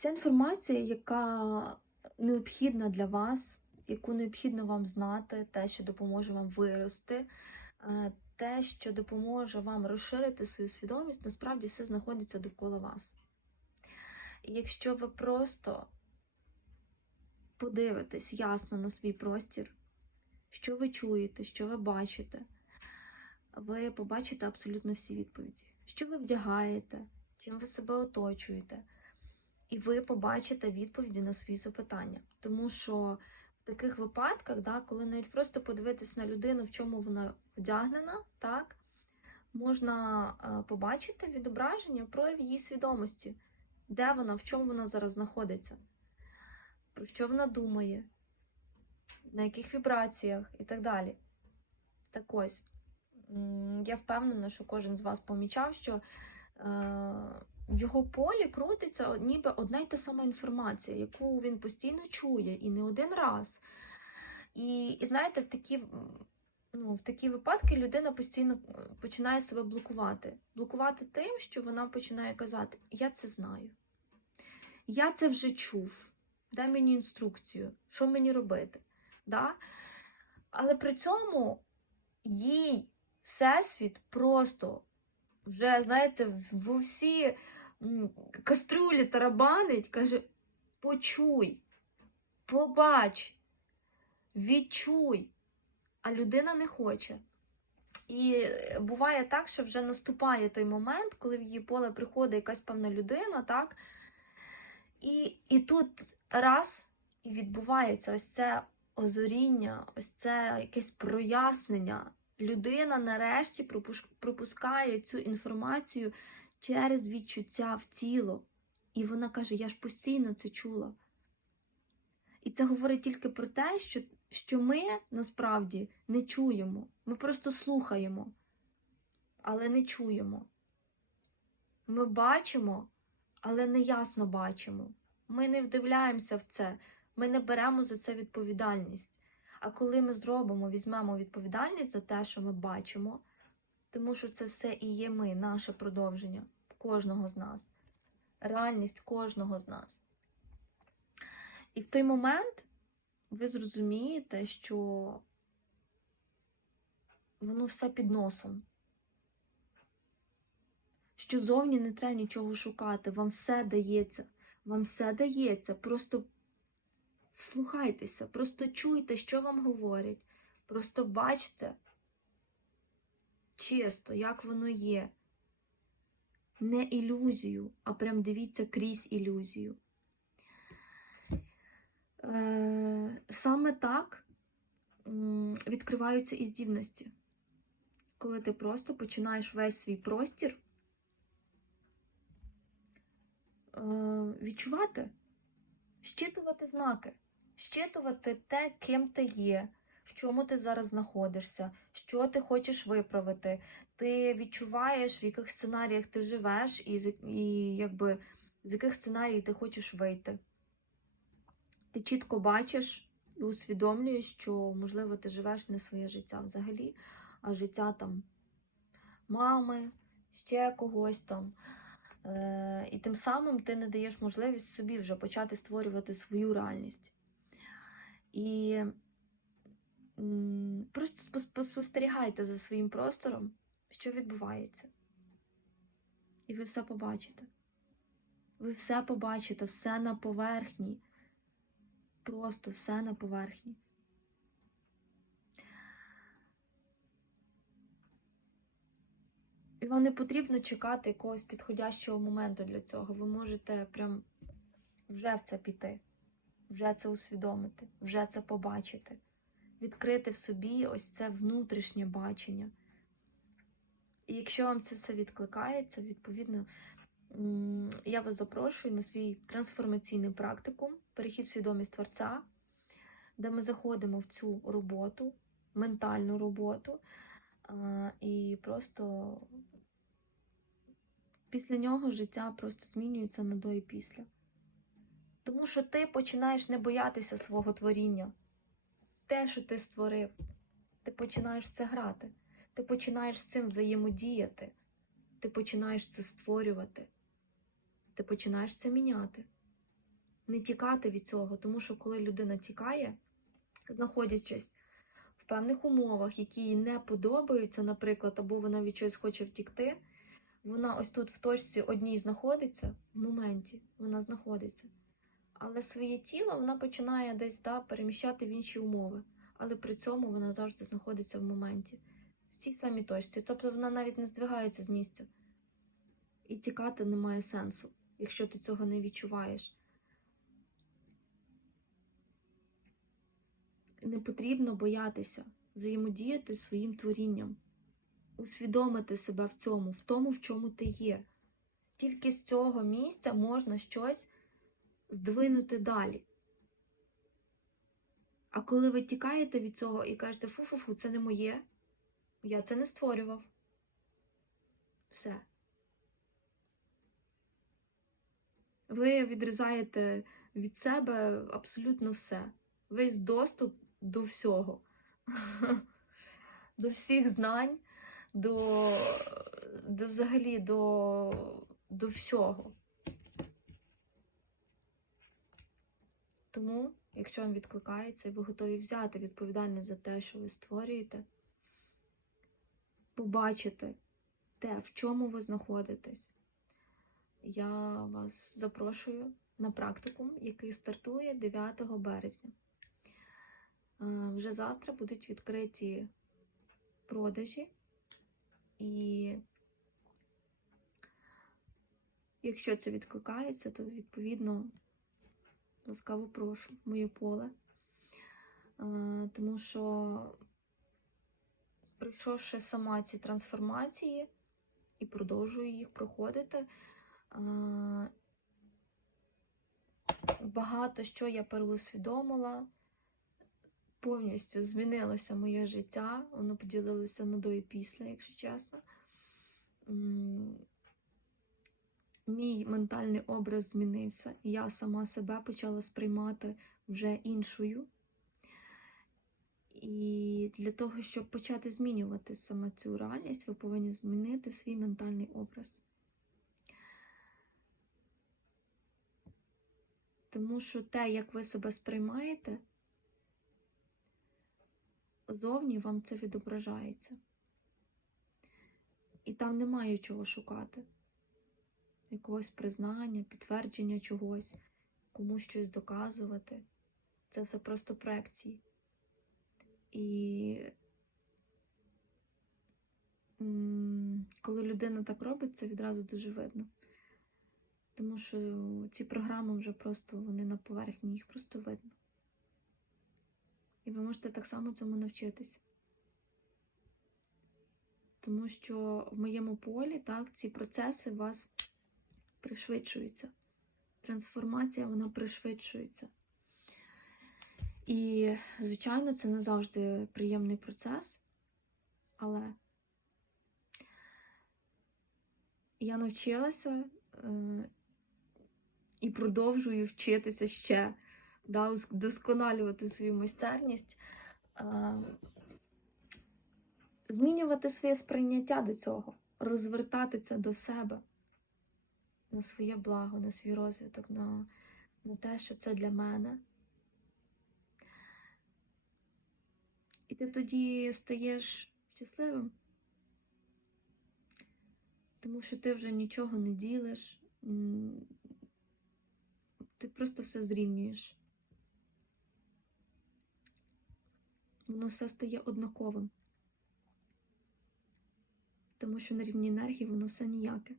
Вся інформація, яка необхідна для вас, яку необхідно вам знати, те, що допоможе вам вирости, е, те, що допоможе вам розширити свою свідомість, насправді все знаходиться довкола вас. І якщо ви просто подивитесь ясно на свій простір, що ви чуєте, що ви бачите, ви побачите абсолютно всі відповіді. Що ви вдягаєте, чим ви себе оточуєте. І ви побачите відповіді на свої запитання. Тому що в таких випадках, да, коли навіть просто подивитись на людину, в чому вона вдягнена, так, можна е, побачити відображення прояв її свідомості, де вона, в чому вона зараз знаходиться, про що вона думає, на яких вібраціях і так далі. Так ось, я впевнена, що кожен з вас помічав, що е, в його полі крутиться ніби одна й та сама інформація, яку він постійно чує і не один раз. І, і знаєте, в такі, ну, в такі випадки людина постійно е, починає себе блокувати. Блокувати тим, що вона починає казати: Я це знаю. Я це вже чув. Дай мені інструкцію, що мені робити. Да? Але при цьому їй Всесвіт просто вже, знаєте, в усі кастрюлі тарабанить, каже: почуй, побач, відчуй. А людина не хоче. І буває так, що вже наступає той момент, коли в її поле приходить якась певна людина, так? І, і тут раз і відбувається ось це озоріння, ось це якесь прояснення. Людина нарешті пропускає цю інформацію через відчуття в тіло. І вона каже: Я ж постійно це чула. І це говорить тільки про те, що, що ми насправді не чуємо. Ми просто слухаємо, але не чуємо. Ми бачимо, але не ясно бачимо. Ми не вдивляємося в це, ми не беремо за це відповідальність. А коли ми зробимо, візьмемо відповідальність за те, що ми бачимо, тому що це все і є ми, наше продовження кожного з нас, реальність кожного з нас. І в той момент ви зрозумієте, що воно все під носом. Що зовні не треба нічого шукати, вам все дається, вам все дається. Просто вслухайтеся, просто чуйте, що вам говорять. Просто бачте чисто, як воно є. Не ілюзію, а прям дивіться крізь ілюзію. Е, саме так відкриваються і здібності. Коли ти просто починаєш весь свій простір е, відчувати, щитувати знаки, щитувати те, ким ти є, в чому ти зараз знаходишся, що ти хочеш виправити. Ти відчуваєш, в яких сценаріях ти живеш, і, і якби, з яких сценаріїв ти хочеш вийти. Ти чітко бачиш і усвідомлюєш, що, можливо, ти живеш не своє життя взагалі, а життя там мами, ще когось там. Е, і тим самим ти не даєш можливість собі вже почати створювати свою реальність. І просто спос- спос- спостерігайте за своїм простором, що відбувається. І ви все побачите. Ви все побачите, все на поверхні. Просто все на поверхні. І вам не потрібно чекати якогось підходящого моменту для цього. Ви можете прям вже в це піти, вже це усвідомити, вже це побачити, відкрити в собі ось це внутрішнє бачення. І якщо вам це все відкликається, відповідно, я вас запрошую на свій трансформаційний практикум, перехід в свідомість Творця, де ми заходимо в цю роботу, ментальну роботу, і просто після нього життя просто змінюється на до і після. Тому що ти починаєш не боятися свого творіння. Те, що ти створив, ти починаєш це грати. Ти починаєш з цим взаємодіяти. Ти починаєш це створювати. Ти починаєш це міняти. не тікати від цього, тому що коли людина тікає, знаходячись в певних умовах, які їй не подобаються, наприклад, або вона від чогось хоче втікти, вона ось тут в точці одній знаходиться, в моменті вона знаходиться. Але своє тіло вона починає десь да, переміщати в інші умови. Але при цьому вона завжди знаходиться в моменті, в цій самій точці. Тобто вона навіть не здвигається з місця. І тікати немає сенсу, якщо ти цього не відчуваєш. Не потрібно боятися взаємодіяти своїм творінням, усвідомити себе в цьому, в тому, в чому ти є. Тільки з цього місця можна щось здвинути далі. А коли ви тікаєте від цього і кажете, фу-фу-фу, це не моє, я це не створював. Все. Ви відрізаєте від себе абсолютно все. Весь доступ до всього. До всіх знань, до, до взагалі до, до всього. Тому, якщо вам відкликається, і ви готові взяти відповідальність за те, що ви створюєте, побачити те, в чому ви знаходитесь, я вас запрошую на практикум, який стартує 9 березня. Е, Вже завтра будуть відкриті продажі, і якщо це відкликається, то відповідно ласкаво прошу моє поле. Е, Тому що, пройшовши сама ці трансформації і продовжую їх проходити, е, багато що я переусвідомила, повністю змінилося моє життя, воно поділилося на до і після, якщо чесно. Мій ментальний образ змінився, я сама себе почала сприймати вже іншою. І для того, щоб почати змінювати саме цю реальність, ви повинні змінити свій ментальний образ. Тому що те, як ви себе сприймаєте, зовні вам це відображається. І там немає чого шукати. Якогось признання, підтвердження чогось, комусь щось доказувати. Це все просто проекції. І коли людина так робить, це відразу дуже видно. Тому що ці програми вже просто вони на поверхні, їх просто видно. І ви можете так само цьому навчитися. Тому що в моєму полі так, ці процеси вас пришвидшуються. Трансформація вона пришвидшується. І, звичайно, це не завжди приємний процес, але я навчилася е, і продовжую вчитися ще, да, досконалювати свою майстерність, е, змінювати своє сприйняття до цього, розвертати це до себе на своє благо, на свій розвиток, на, на те, що це для мене. І ти тоді стаєш щасливим, тому що ти вже нічого не ділиш, ти просто все зрівнюєш. Воно все стає однаковим. Тому що на рівні енергії воно все ніяке.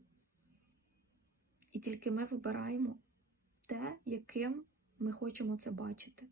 І тільки ми вибираємо те, яким ми хочемо це бачити.